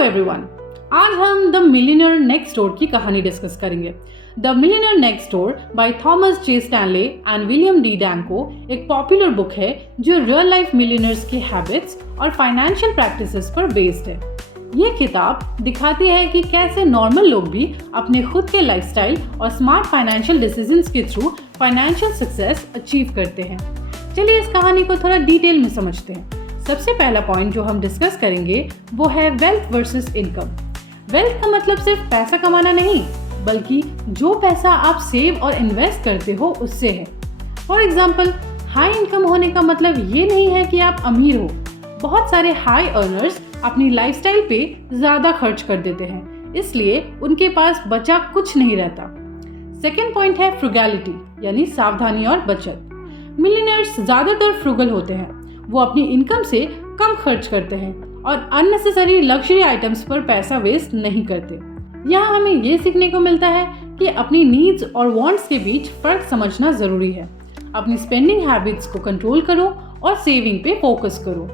Hello everyone, आज हम the millionaire next door की कहानी डिस्कस करेंगे। The millionaire next door by Thomas J Stanley and William D Danko एक popular book है जो रियल लाइफ मिलियनेयर्स के हैबिट्स और फाइनेंशियल प्रैक्टिसेस पर बेस्ड है। ये किताब दिखाती है कि कैसे नॉर्मल लोग भी अपने खुद के लाइफस्टाइल और स्मार्ट फाइनेंशियल डिसीजंस के थ्रू फाइनेंशियल सक्सेस अचीव करते हैं। चलिए इस कहानी को थोड़ा डिटेल में समझते हैं। सबसे पहला पॉइंट जो हम डिस्कस करेंगे वो है वेल्थ वर्सेस इनकम। वेल्थ का मतलब सिर्फ पैसा कमाना नहीं, बल्कि जो पैसा आप सेव और इन्वेस्ट करते हो उससे है। फॉर एग्जाम्पल, हाई इनकम होने का मतलब ये नहीं है कि आप अमीर हो। बहुत सारे हाई अर्नर्स अपनी लाइफस्टाइल पे ज़्यादा खर्च कर देते हैं, इसलिए उनके पास बचा कुछ नहीं रहता। सेकेंड पॉइंट है फ्रुगैलिटी, यानी सावधानी और बचत। मिलियनेयर्स ज़्यादातर फ्रुगल होते हैं। वो अपनी इनकम से कम खर्च करते हैं और अननेसेसरी लग्जरी आइटम्स पर पैसा वेस्ट नहीं करते। यहाँ हमें ये सीखने को मिलता है कि अपनी नीड्स और वांट्स के बीच फर्क समझना जरूरी है। अपनी स्पेंडिंग हैबिट्स को कंट्रोल करो और सेविंग पे फोकस करो।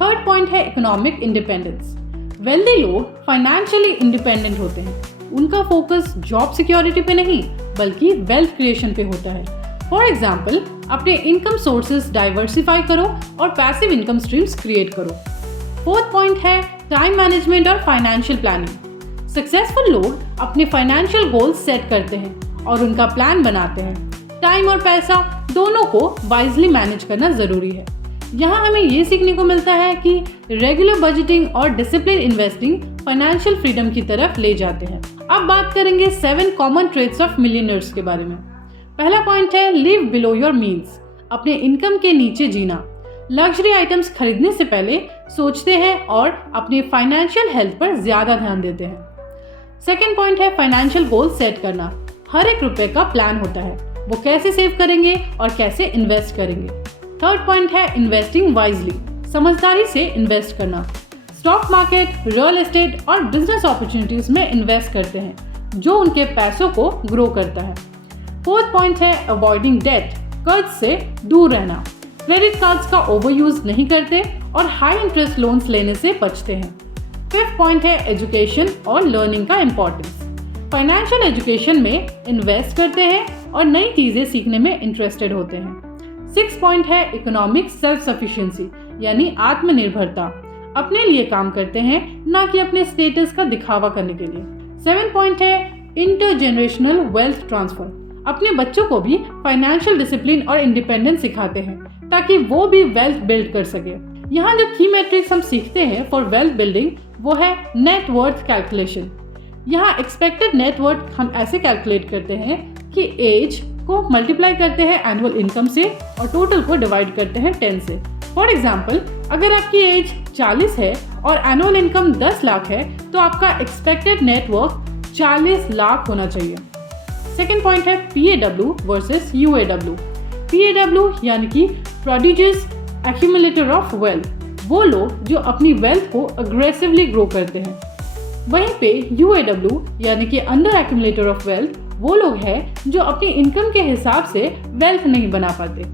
थर्ड पॉइंट है इकोनॉमिक इंडिपेंडेंस। वेल्दी लोग फाइनेंशियली इंडिपेंडेंट होते हैं। उनका फोकस जॉब सिक्योरिटी पे नहीं, बल्कि वेल्थ क्रिएशन पे होता है। फॉर एग्जाम्पल, अपने इनकम सोर्सेज डाइवर्सिफाई करो और पैसिव इनकम स्ट्रीम्स क्रिएट करो। फोर्थ पॉइंट है टाइम मैनेजमेंट और फाइनेंशियल प्लानिंग। सक्सेसफुल लोग अपने फाइनेंशियल गोल्स सेट करते हैं और उनका प्लान बनाते हैं। टाइम और पैसा दोनों को वाइजली मैनेज करना जरूरी है। यहाँ हमें ये सीखने को मिलता है कि रेगुलर बजटिंग और डिसिप्लिन इन्वेस्टिंग फाइनेंशियल फ्रीडम की तरफ ले जाते हैं। अब बात करेंगे 7 कॉमन ट्रेट्स ऑफ मिलियनेयर्स के बारे में। पहला पॉइंट है लिव बिलो योर मीन्स। अपने इनकम के नीचे जीना। लग्जरी आइटम्स खरीदने से पहले सोचते हैं और अपने फाइनेंशियल हेल्थ पर ज्यादा ध्यान देते हैं। सेकेंड पॉइंट है फाइनेंशियल गोल सेट करना। हर एक रुपए का प्लान होता है, वो कैसे सेव करेंगे और कैसे इन्वेस्ट करेंगे। थर्ड पॉइंट है इन्वेस्टिंग वाइजली। समझदारी से इन्वेस्ट करना। स्टॉक मार्केट, रियल एस्टेट और बिजनेस अपॉर्चुनिटीज में इन्वेस्ट करते हैं, जो उनके पैसों को ग्रो करता है। फोर्थ पॉइंट है अवॉइडिंग डेट। कर्ज से दूर रहना। क्रेडिट कार्ड्स का ओवर यूज नहीं करते और हाई इंटरेस्ट लोन्स लेने से बचते हैं। फिफ्थ पॉइंट है एजुकेशन और लर्निंग का इम्पोर्टेंस। फाइनेंशियल एजुकेशन में इन्वेस्ट करते हैं और नई चीजें सीखने में इंटरेस्टेड होते हैं। सिक्स पॉइंट है इकोनॉमिक सेल्फ सफिशिएंसी, यानी आत्मनिर्भरता। अपने लिए काम करते हैं, ना कि अपने स्टेटस का दिखावा करने के लिए। सेवन पॉइंट है इंटरजेनरेशनल वेल्थ ट्रांसफर। अपने बच्चों को भी फाइनेंशियल डिसिप्लिन और इंडिपेंडेंस सिखाते हैं ताकि वो भी वेल्थ बिल्ड कर सके। यहाँ जो की मैट्रिक्स हम सीखते हैं फॉर वेल्थ बिल्डिंग वो है नेट वर्थ कैलकुलेशन। यहाँ एक्सपेक्टेड नेट वर्थ हम ऐसे कैलकुलेट करते हैं कि एज को मल्टीप्लाई करते हैं एनुअल इनकम से और टोटल को डिवाइड करते हैं 10 से। फॉर एग्जाम्पल, अगर आपकी एज 40 है और एनुअल इनकम 10 लाख है तो आपका एक्सपेक्टेड नेट वर्थ 40 लाख होना चाहिए। सेकेंड पॉइंट है PAW वर्सेस UAW। PAW यानी कि प्रोडिजियस एक्यूमुलेटर ऑफ वेल्थ, वो लोग जो अपनी वेल्थ को अग्रेसिवली ग्रो करते हैं। वहीं पे UAW यानी कि अंडर एक्यूमुलेटर ऑफ वेल्थ, वो लोग हैं जो अपनी इनकम के हिसाब से वेल्थ नहीं बना पाते।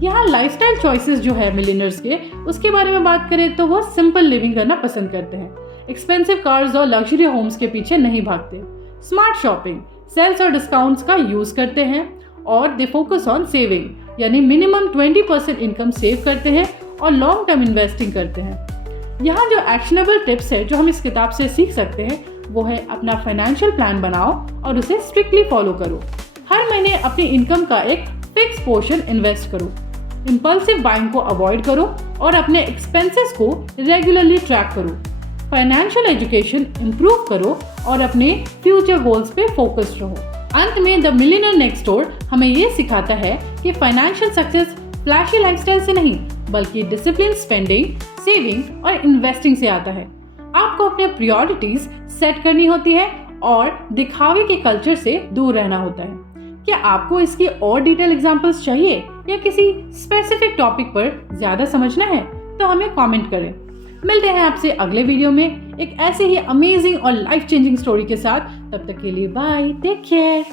यहाँ लाइफस्टाइल चॉइसेस जो है मिलियनेयर्स के, उसके बारे में बात करें तो वो सिंपल लिविंग करना पसंद करते हैं। एक्सपेंसिव कार्स और लग्जरी होम्स के पीछे नहीं भागते। स्मार्ट शॉपिंग, सेल्स और डिस्काउंट्स का यूज करते हैं और दे फोकस ऑन सेविंग, यानी मिनिमम 20% इनकम सेव करते हैं और लॉन्ग टर्म इन्वेस्टिंग करते हैं। यहाँ जो एक्शनेबल टिप्स है जो हम इस किताब से सीख सकते हैं वो है अपना फाइनेंशियल प्लान बनाओ और उसे स्ट्रिक्टली फॉलो करो। हर महीने अपनी इनकम का एक फिक्स पोर्शन इन्वेस्ट करो। इम्पल्सिव बाइंग को अवॉइड करो और अपने एक्सपेंसेस को रेगुलरली ट्रैक करो। फाइनेंशियल एजुकेशन इम्प्रूव करो और अपने फ्यूचर गोल्स पे फोकस्ड रहो। अंत में द मिलियनेयर नेक्स्ट डोर हमें ये सिखाता है कि फाइनेंशियल सक्सेस फ्लैशी लाइफस्टाइल से नहीं, बल्कि डिसिप्लिन स्पेंडिंग, सेविंग और इन्वेस्टिंग से आता है। आपको अपने प्रायोरिटीज सेट करनी होती है और दिखावे के कल्चर से दूर रहना होता है। क्या आपको इसकी और डिटेल एग्जांपल्स चाहिए या किसी स्पेसिफिक टॉपिक पर ज्यादा समझना है तो हमें कमेंट करें। मिलते हैं आपसे अगले वीडियो में एक ऐसे ही अमेजिंग और लाइफ चेंजिंग स्टोरी के साथ। तब तक के लिए बाय, टेक केयर।